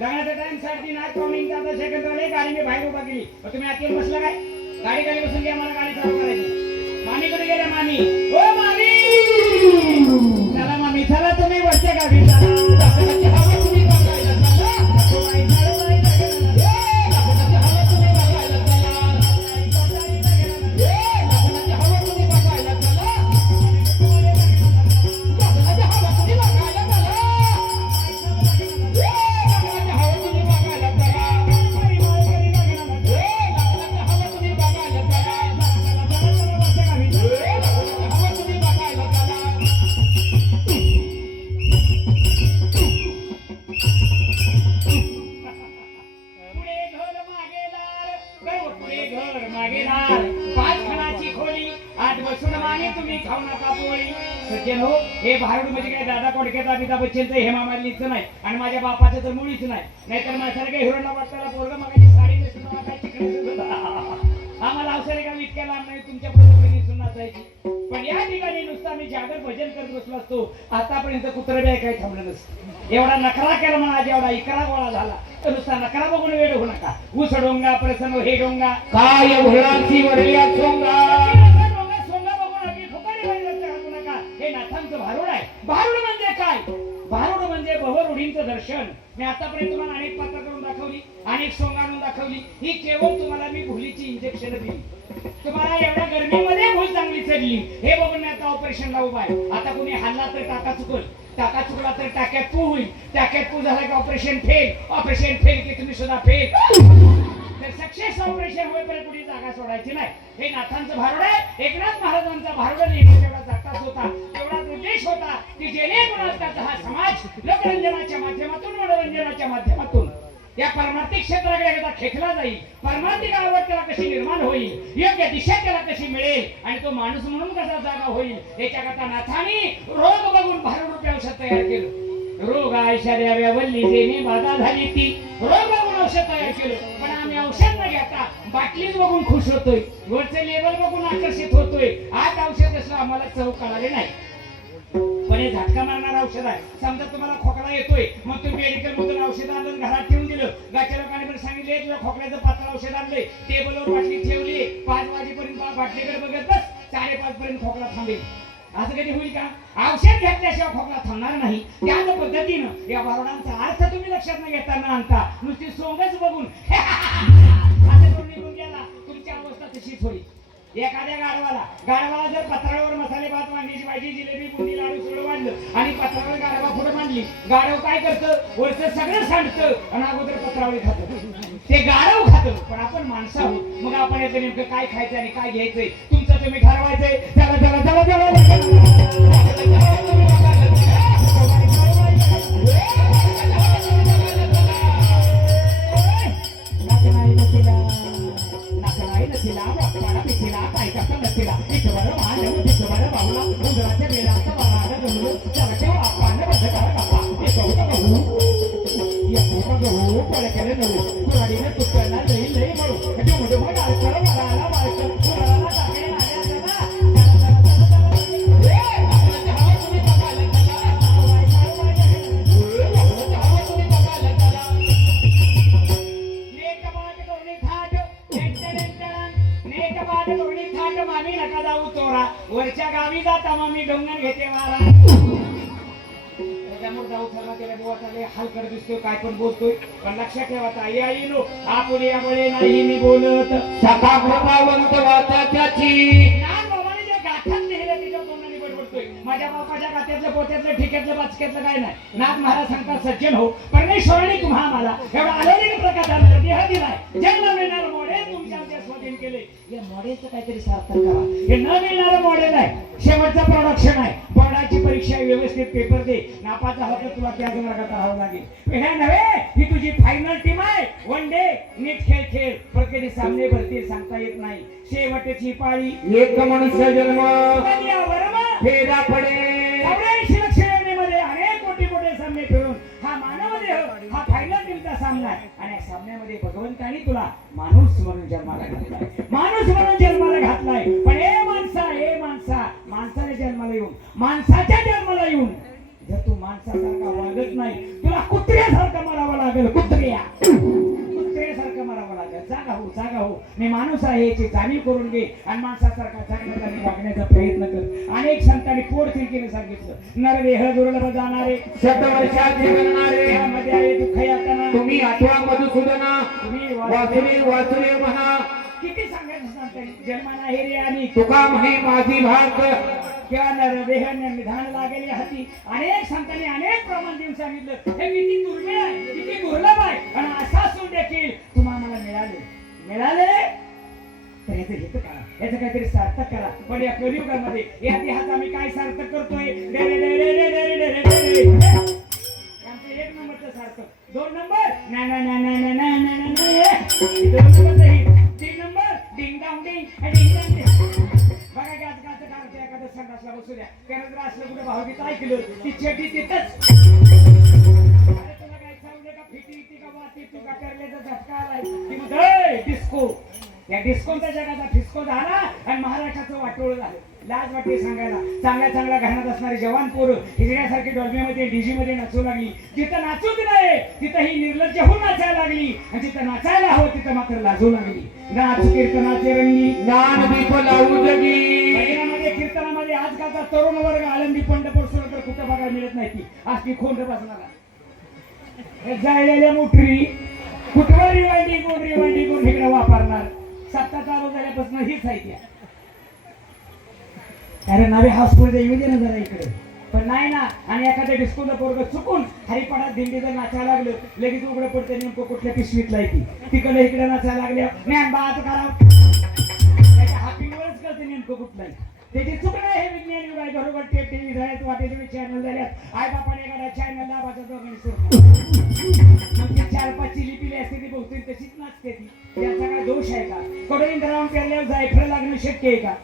लग्नाचा टाइम 3:30 आज पावणे 4 सेकंद झाले. गाडी मी बाहेर उभा केली. तुम्ही आत येऊन बसला काय? गाडी खाली बसून घ्या, मला गाडी चालू करायची. मामी कडे गेल्या. मामी, ओ मामी, चला मामी चला, तुम्ही वरच्या गावी चला. हे भारूड म्हणजे काय दादा कोडकेचा अमिताभ बच्चनचं हेमा मालिनीचं नाही आणि माझ्या बापाचं तर मुळीच नाही. नाहीतर माझ्याला काही हिरोला वाटताना पोरगं मगाची साडी नेसून मला काय चिकन आम्हाला अवसर का इतक्या लांब नाही तुमच्या बरोबर दिसून नाचायची. पण या ठिकाणी नुसतं आम्ही जागर भजन करत बसलो असतो. आतापर्यंत कुत्र बी काय थांबलं नसतं. एवढा नखरा केला म्हणा, आज एवढा इकरा गोळा झाला तर नुसता नखरा बघून वेळ होऊ नका. ऊस डोंगा प्रसन्न हे डोंगा काय भोळाची वरल्या सोंगा भारूड आहे. भारूड म्हणजे काय? भारूड म्हणजे भवरूढींचं दर्शन. मी आतापर्यंत तुम्हाला अनेक पात्र करून दाखवली, अनेक सोंग आणून दाखवली. ही केवळ तुम्हाला मी भुलीची इंजेक्शन दिली. तुम्हाला एवढ्या गर्मीमध्ये भूल चांगली चढली हे बघून मी आता ऑपरेशनला उभा आहे. आता कोणी हल्ला तर टाका चुकल, टाका चुकला तर टाक्यात पू होईल, टाक्यात पू झाला की ऑपरेशन फेल, ऑपरेशन फेल की तुम्ही सुद्धा फेल. तर सक्सेस ऑपरेशन होईपर्यंत कुठे जागा सोडायची नाही. हे नाथांचं भारूड आहे. एकनाथ महाराजांचा भारूड लिहिणे तेवढा जाताच होता, तेवढा उद्देश होता की जेणेकरून त्याचा हा समाज लोकरंजनाच्या माध्यमातून, मनोरंजनाच्या माध्यमातून या परमार्थिक क्षेत्राकडे एकदा खेचला जाईल. परमार्थिक आवड त्याला कशी निर्माण होईल, योग्य दिशा त्याला कशी मिळेल आणि तो माणूस म्हणून कसा जागा होईल याच्याकरता नाथांनी रोग बघून भारूड रूपी औषध तयार केलं. रोग आयशाऱ्या व्यावल्ली जेणे बाधा झाली ती रोग बघून औषध तयार केलं. पण आम्ही औषध न घेता बाटलीच बघून खुश होतोय, वरचं लेबल बघून आकर्षित होतोय. आज औषध असलं आम्हाला चव कळाले नाही. पण हे झटका मारणारं औषध आहे. समजा तुम्हाला खोकला येतोय, मग तुम्ही मेडिकल मधून औषध आणून घरात ठेवून दिलं. गाच्या लोकांनी पण सांगितले तुला खोकल्याचं पातळ औषध आणले, टेबलवर बाटली ठेवली, 5 वाजेपर्यंत बाटलीकडे बघत बस, 5:30 पर्यंत खोकला थांबेल. असं कधी होईल का? औषध घेतल्याशिवाय खोकला थांबणार नाही. त्याच पद्धतीनं या भारुडांचा अर्थ तुम्ही लक्षात न घेता न आणता नुसती सोंगच बघून असं करून निघून गेला, तुमची अवस्था तशीच होईल. एखाद्या गाढवाला जर पत्रावर मसाले भात, वांग्याची भाजी, जिलेबी, बुंदी, लाडू सगळं वाढलं आणि पत्रावर गाढवा पुढे मांडली, गाढव काय करतं? वरचं सगळं सांडतं आणि अगोदर पत्रावळी खातं. ते गाढव खातं. पण आपण माणसं आहोत, मग आपण याचं नेमकं काय खायचं आणि काय घ्यायचंय तुमचं तुम्ही ठरवायचंय. चला चला चला चला वरच्या गावी जाता मग मी डोंगर घेते मारा. त्यामुळे जाऊ ठरला त्याला देवाचा हाल करत दिसतोय, काय पण बोलतोय. पण लक्षात ठेवा ताई आई नो आपुले यामुळे नाही मी बोलत सखा प्रभावंत वाचा त्याची नान बाबाने जे गाठात लिहिलं त्याच्या तोंडाने बडबडतोय. माझ्या बापाच्या गात्यातलं, पोत्यातलं, ठिक्यातलं, बाचक्यातलं काय नाही. नाथ महाराज सांगतात सज्जन हो, परमेश्वराने तुम्हा मला एवढा अलौकिक प्रकाराचा देह दिलाय. जन्म मिळणार मोडे तुमच्या स्वाधीन केले. या मॉडेलचं काहीतरी सार्थक करा. हे न मिळणारं मॉडेल आहे, शेवटचं प्रोडक्शन आहे. बोर्डाची परीक्षा व्यवस्थित पेपर दे, नापास झाला तर तुला त्या वर्गात राहावं लागेल. हे नव्हे ही तुझी फायनल टीम आहे. वन डे नीट खेळ, पण कधी सामने भरतील सांगता येत नाही. शेवटची पाळी एक मनुष्य जन्म फेरा पडे 84 लक्ष योजनेमध्ये अनेक कोटी सामने फिरून हा मानव देह हा फायनल टीमचा सामना आहे. आणि या सामन्यामध्ये भगवंतानी तुला माणूस म्हणून जन्माला घातलाय, माणूस म्हणून जन्माला घातलाय. पण हे माणसाने जन्माला येऊन, माणसाच्या जन्माला येऊन जर तू माणसासारखा वागत नाही तुला कुत्र्यासारखं मारावं लागेल. कुत्र्यासारखं मारावं लागेल. जागा हो मी माणूस आहे याची जाणीव करून घे आणि माणसासारखा चांगल्या वागण्याचा प्रयत्न कर. अनेक संतांनी पोट तिरकीने सांगितलं नरदेह दुर्लभ जाणारे शतवर्षात जगणारे यामध्ये आहे दुःख यातना. तुम्ही आठवा मधुसूदना तुम्ही वासुदेव वासुदेव म्हणा. किती सांगायचं सांगताय जन्माला हे रे आणि तुका म्हणे माझी भाग किंवा नरदेह निधान लागेल हाती. अनेक संतांनी अनेक प्रमाण देऊन सांगितलं हे किती दुर्मिळ आहे किती दुर्लभ आहे आणि असं असून देखील तुम्हाला मिळाले तर याचं हित करा याचं काहीतरी सार्थक करा. पण या कलियुगामध्ये या देहाचा आम्ही काय सार्थक करतोय. आमचं 1 नंबरचं सार्थक 2 नंबर नाही 3 नंबर डिंग डांग डिंग बघा की आजकालचं काळाचं एखादं संडासला बसू द्या त्यानं जर असलं कुठे भावगीत ऐकलं ती चेटी तिथंच. अरे तुला काय सांगले का फिटी का वाटी तू का करल्याचा झटका आलाय की मग डिस्को या डिस्कोचा जगाचा फिस्को झाला आणि महाराष्ट्राचं वाटोळ झालं. लाज वाटते सांगायला. चांगल्या घराण्यात असणारी जवान पोरं हिजड्यासारखी डॉल्बीमध्ये डीजी मध्ये नाचू लागली. जिथं नाचूच नाही तिथं ही निर्लज्ज होऊन नाचायला लागली आणि जिथं नाचायला हवं तिथं मात्र लाजू लागली. नाच कीर्तनाचे रंगी ज्ञान दीप लावू जगी. महिन्यामध्ये कीर्तनामध्ये आजकालचा तरुण वर्ग आळंदी पंढरपूर सोडून तर कुठं बघायला मिळत नाही. ती आज ती खोंड बसणार जायलेल्या मोठरी कुठवर रिवायंडी कोण इकडे वापरणार. सत्ता चालू झाल्यापासून हीच आहे त्या. अरे नवे हॉस्पिटल येऊ दे ना जरा इकडे. पण नाही ना. आणि एखाद्या डिस्कोचं पोरग चुकून हरिपाडात दिंडी जर नाचायला लागलं लगेच उघडं पडते नेमकं कुठल्या पिशवीतला ती तिकडे इकडे नाचायला लागल्या ज्ञान बाळाचं करावं त्याच्या हापिंगवरच कळते नेमकं कुठलंही. त्याची चूक नाही. हे विज्ञान युग आहे. बरोबर टेप टीव्ही झाल्यात वाटेचे चॅनल झाल्यात आई बापाने एखाद्या चॅनल लाभाचा दोघांनी सुरू मग ती 4-5 लिपिली असते ती बहुतेक तशीच नाचते ती. त्याचा काय दोष आहे का. कडून राहून पेरल्यावर जायफळ लागणं शक्य आहे का.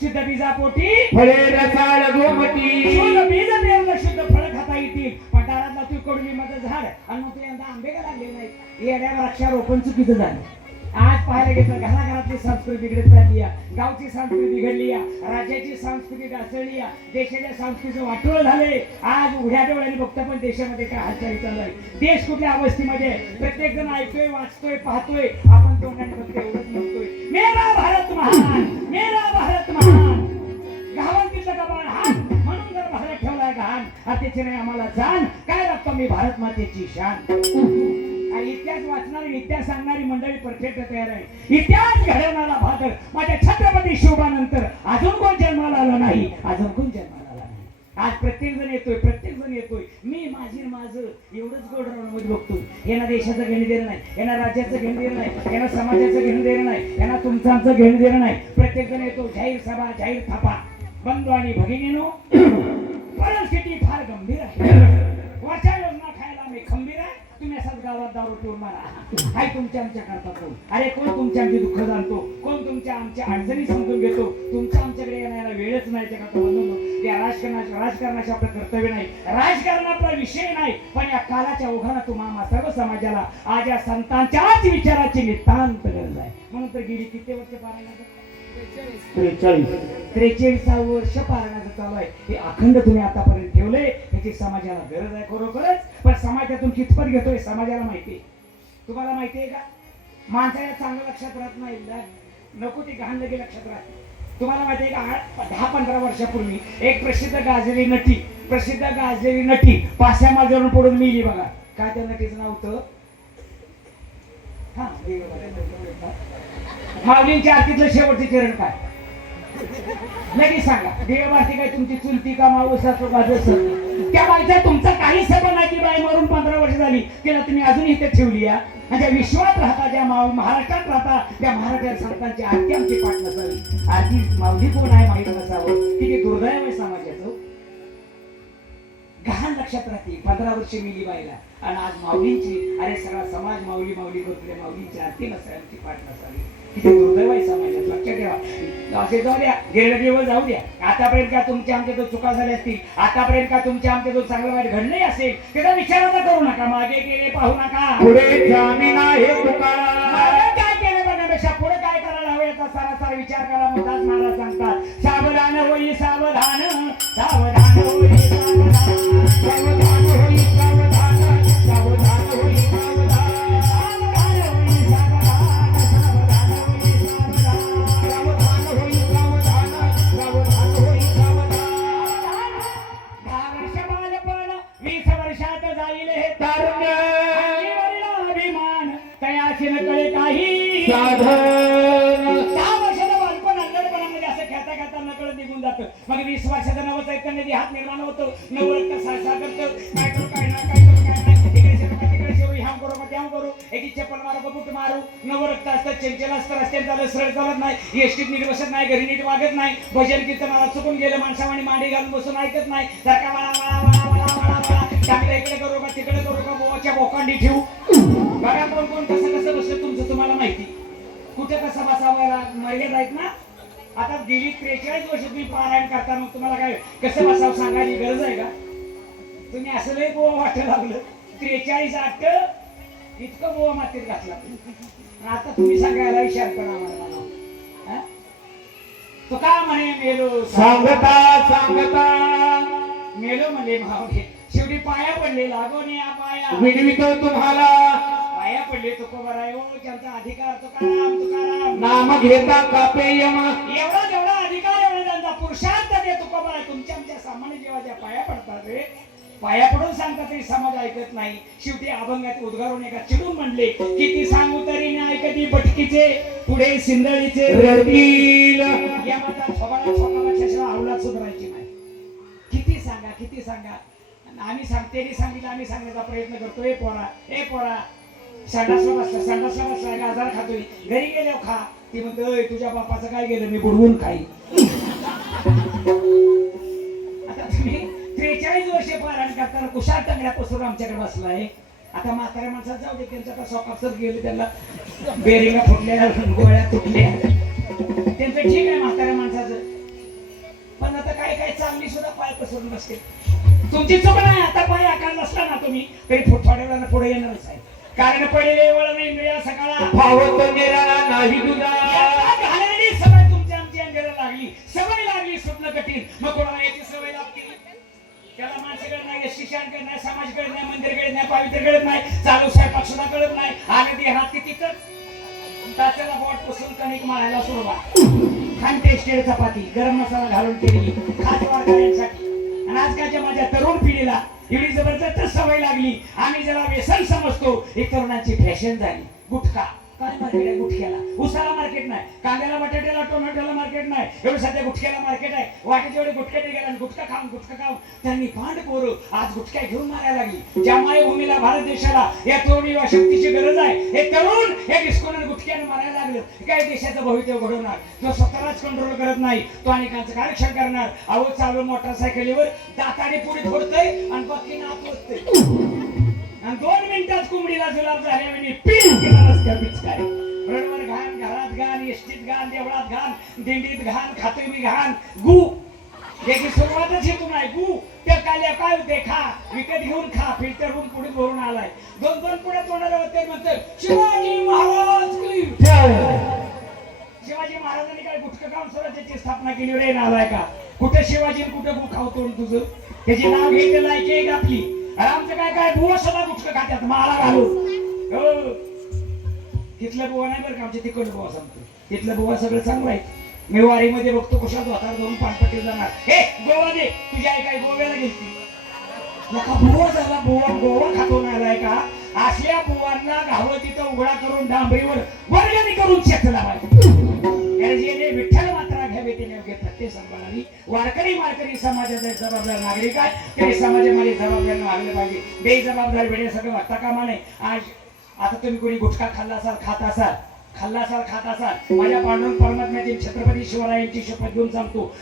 शुद्ध बीजा पोटी फळे रसाळ गोमटी. शुद्ध बीज पेरलं शुद्ध फळ खाता येतील. पण दारातला तू कडुली मध्ये झाड आणि मग तू यंदा आंबे का लागले नाही. येड्या वृक्षारोपण चुकीचं झालं. आज पाहायला गेलं घराघरातली संस्कृती बिघडत चालली आहे. गावची संस्कृती बिघडली आहे. राज्याची संस्कृती ढासळली आहे. देशाच्या संस्कृतीचं वाटोळ झाले. आज उघड्या डोळ्याने बघता पण देशामध्ये काय हालचाली चालू आहे. देश कुठल्या अवस्थेमध्ये प्रत्येक जण ऐकतोय वाचतोय पाहतोय. आपण तोंडाने फक्त एवढंच म्हणतोय मेरा भारत महान मेरा भारत महान. घावन तिथं गबाळ हान म्हणून जर भारत ठेवलाय घाण त्याची नाही आम्हाला जाण काय लागतं मी भारत मातेची शान. आणि इतिहास वाचणारी इतिहास सांगणारी मंडळी परफेक्ट तयार आहे. इतिहास घडवणारा भादर माझ्या छत्रपती शिवबानंतर अजून कोण जन्माला आला नाही. आज प्रत्येक जण येतोय मी माझी माझं एवढंच गोड राहण्यामध्ये बघतो. यांना देशाचं घेणं देणं नाही. यांना राज्याचं घेणं देणं नाही. यांना समाजाचं घेणं देणं नाही. यांना तुमचं आमचं घेणं देणं नाही. प्रत्येक जण येतो जाहीर सभा जाहीर थापा. बंधू आणि भगिनीनो परिस्थिती फार गंभीर आहे. वरच्या योजना खायला मी खंबीर आहे. तुम्ही असाच गावात दारू पिऊन मारा. काय तुमच्या आमच्या करता कोण. अरे कोण तुमच्या आमचे दुःख जाणतो. कोण तुमच्या आमच्या अडचणी समजून घेतो. तुमच्या आमच्याकडे येणारा वेळच नाही. जगात म्हणून या राजकारणाचे आपलं कर्तव्य नाही. राजकारण आपला विषय नाही. पण या कालाच्या ओघाला तुम्हाला सर्व समाजाला आज या संतांच्याच विचाराची नितांत गरज आहे. म्हणून तर गेली किती वर्ष पारायणाचं 43 वर्ष पारायणाचं चालू आहे. हे अखंड तुम्ही आतापर्यंत ठेवले. याची समाजाला गरज आहे खरोखरच. पण समाजातून कितपत घेतोय समाजाला माहिती. तुम्हाला माहिती आहे का. माणसाला चांगलं लक्षात राहत नाही. नको ते घाण लगे लक्षात राहते. तुम्हाला माहिती आहे का 10-15 वर्षापूर्वी एक प्रसिद्ध गाजलेली नटी पास्या मार्गावरून पडून मिली बघा. काय त्या नटीचं नाव होतं. माऊलींच्या आरतीतलं शेवटचे चरण काय लगेच सांगा. देवभारती काय तुमची चुलती का मावसाचं बाजू त्या बाईचा तुमचा काही सबंध नाही. ती बाई मरून 15 वर्ष झाली तिला तुम्ही अजून इथे ठेवली या. आणि ज्या विश्वात राहता ज्या महाराष्ट्रात राहता त्या महाराष्ट्र संतांची आरती आमची पाठ नसावी. आरती माऊली कोण आहे माहीत नसावं. किती दुर्दैव आहे समाजाचं. घाण लक्षात राहते. 15 वर्ष मिली बाईला आणि आज माऊलींची अरे सगळा समाज माऊली करतोय. माऊलींची आरती नसावी आमची पाठ नसावी. किती दुर्दैव आहे समाजात. लक्षात ठेवा. असे जाऊ द्या गेलेले दिवस जाऊ द्या. आतापर्यंत का तुमच्या आमच्या जो चुका झाल्या असतील. आतापर्यंत का तुमच्या आमच्या जो चांगलं वाईट घडले असेल त्याचा विचार आता करू नका. मागे गेले पाहू नका. पुढे जामीन आहे तुकाराम. काय केलं बघण्यापेक्षा पुढे काय करायला हवं याचा सारासार विचार करा. म्हणतात महाराज सांगतात सावधान होई सावधान सावधान होई सावधान. साधन 10 वर्षाचं बालपण अल्लडपणामध्ये असं खेळता खेळता नकळत निघून जातं. मग 20 वर्षाचा नवचैतन्य हात निर्माण होतो. नवरक्त सारसा करतं. काय करू काय ना काय करू काय नाही. तिकडे शिरू का तिकडे शिरू, ह्याम करू का त्याम करू, एकी चप्पल मारू का बुट मारू. नवरक्त असतं, चंचल असतं, रस्त्यात चालत सरळ चालत नाही, एसटीत नीट बसत नाही, घरी नीट वागत नाही, भजन कीर्तनाला चुकून गेलं माणसावानी मांडी घालून बसून ऐकत नाही. सारखा वळा वळा वळा वळा वळा वळा, चांगलं इकडे करू का तिकडे करू का, बोवाच्या बोकांडी ठेवू. बघा कोण कोण कसं कसं बसलं तुमचं तुम्हाला माहिती. कुठे कसं बसावायला मर्यादा आहेत ना. आता गेली 43 वर्ष तुम्ही पारायण करता, मग तुम्हाला काय कसं बसावं सांगायची गरज आहे का. तुम्ही असं लय बोवा वाटायला लागलं. 43 आठ इतकं बोवा मातीत घातला. आता तुम्ही सांगायला विचार करा मला. तो का म्हणे मेलो सांगता सांगता मेलो म्हणजे भावने शेवटी पाया पडले लागून या पाया विनवितो तुम्हाला पाया पडले तुकोबाराय हो. त्यांचा अधिकार तुकाराम तुकाराम नाम घेता कापेयम एवढा जेवढा अधिकार एवढा त्यांचा पुरुषार्थ ते तुकोबाराय तुमच्या आमच्या सामान्य जीवाच्या पाया पडतात रे. पाया पडून सांगतात तरी समाज ऐकत नाही. शेवटी अभंगात उद्गारून एका चिडून म्हणले, किती सांगू तरी नाही ऐकती भटकीचे पुढे सिंदळीचे रडतील या माझा छोबाडा छोकाबाच्या अवलाद सुधारायची नाही. किती सांगा किती सांगा. आम्ही सांगते सांगितलं आम्ही सांगण्याचा प्रयत्न करतो. ए पोरा संडासला बसला गाजर खातोय, घरी गेले खा. ती म्हणते तुझ्या बापाचं काय गेलं, मी बुडवून खाई. आता तुम्ही 43 वर्षे पारायण करताना कुशाल टंगड्यापासून आमच्याकडे बसलाय. आता म्हाताऱ्या माणसात जाऊ दे, त्यांचं आता सोकापसर गेले, त्यांना बेरिंगा फुटल्या, गोळ्या तुटल्या, त्यांचं ठीक आहे म्हाताऱ्या माणसाचं. पण आता काय काय चांगली सुद्धा पाय पसरून बसते. तुमची चूक नाही. आता पाय आकार नसला ना तुम्ही तरी थोड्या वेळानं पुढे येणारच आहे. कारण पडले वळ नाही मिळा सकाळा भावत निराळा नाही तुझा घालणारी सवय तुमच्या आमची अंगाला लागली. सवय लागली सुटणं कठीण. मग कोणाला याची सवय लागते. त्याला माणसं कळत नाही, शिक्षण कळत नाही, समाज कळत नाही, मंदिर कळत नाही, पावित्र कळत नाही, चालू स्वयंपाक सुद्धा कळत नाही. आणि ते हात किती तात्याला बोट पुसून कणिक मारायला सुरुवात. खांटे स्टेड चपाती गरम मसाला घालून केलेली खास वारकऱ्यांसाठी. आणि आजकालच्या माझ्या तरुण पिढीला एवढी जबरदस्त सवय लागली. आम्ही ज्याला व्यसन समजतो एक तरुणांची फॅशन झाली. गुटखा काय मार्केट आहे गुटख्याला. उसाला मार्केट नाही, कांद्याला बटाट्याला टोमॅटोला मार्केट नाही, एवढं सध्या गुटख्याला मार्केट आहे. वाटेत जेवढे गुटखे निघाले आणि गुटखा खाऊन त्यांनी भांड पोरं आज गुटख्या घेऊन मारायला लागली. ज्या मायभूमीला भारत देशाला या तरुण युवा शक्तीची गरज आहे, हे तरुण हे डिस्कोन गुटख्याने मारायला लागले. काय देशाचं भवितव्य घडवणार. जो स्वतःलाच कंट्रोल करत नाही तो अनेकांचं कार्यक्षम करणार. अहो चालू मोटरसायकलीवर दाताने पुढे फोडतय आणि बाकी नात वचतय. आणि 2 मिनिटात कुंबडीला जुलाब झाल्या म्हणजे पील केला रस्त्या पिचकारी. रोडवर घाण, घरात घाण, एसटीत घाण, देवळात घाण, दिंडीत घाण, खात्री घाण, गु याची सुरुवातच ही तुम्ही गु त्या काल्या काय होते खा विकत घेऊन खा. फिल्टर होऊन पुढे भरून आलाय. 2 पुढे तोंडाला होते म्हणतात शिवाजी महाराज की शिवाजी महाराजांनी काय गुटखा खाऊन स्वराज्याची स्थापना केली रे नालाय का. कुठे शिवाजी कुठे गु खावतो तुझं त्याची नाव घेते लायकी आहे आपली. आमचं काय काय बुवा सुद्धा गुटखा खात्यात माला घालून. हो तिथलं बुवा नाही बरं का आमच्या तिकडलं बुवा सांगतो. तिथलं बुवा सगळं चांगलं आहे. मी वारीमध्ये बघतो कशा धोतार धरून पानपट्टी जाणार. हे गोवा दे तुझी आई काय गोव्याला गेली नका बुवा झाला. बुवा गोवा खातो नालाय का. असल्या बुवांना घावं तिथं उघडा करून डांबरीवर वर्गणी करून शेतला पाहिजे. विठ्ठल मात्रा घ्यावे ते योग्य प्रत्येक संभाळावी. वारकरी समाजाचा जबाबदार नागरिक आहे. ते समाजामध्ये जबाबदारी वागले पाहिजे. बेजबाबदार वेळे सगळं वागता कामा नये. आज आता तुम्ही कोणी गुटखा खाल्ला असाल खात असाल माझ्या पांडुरंग परमात्म्यातील छत्रपती शिवरायांची शपथ घेऊन सांगतो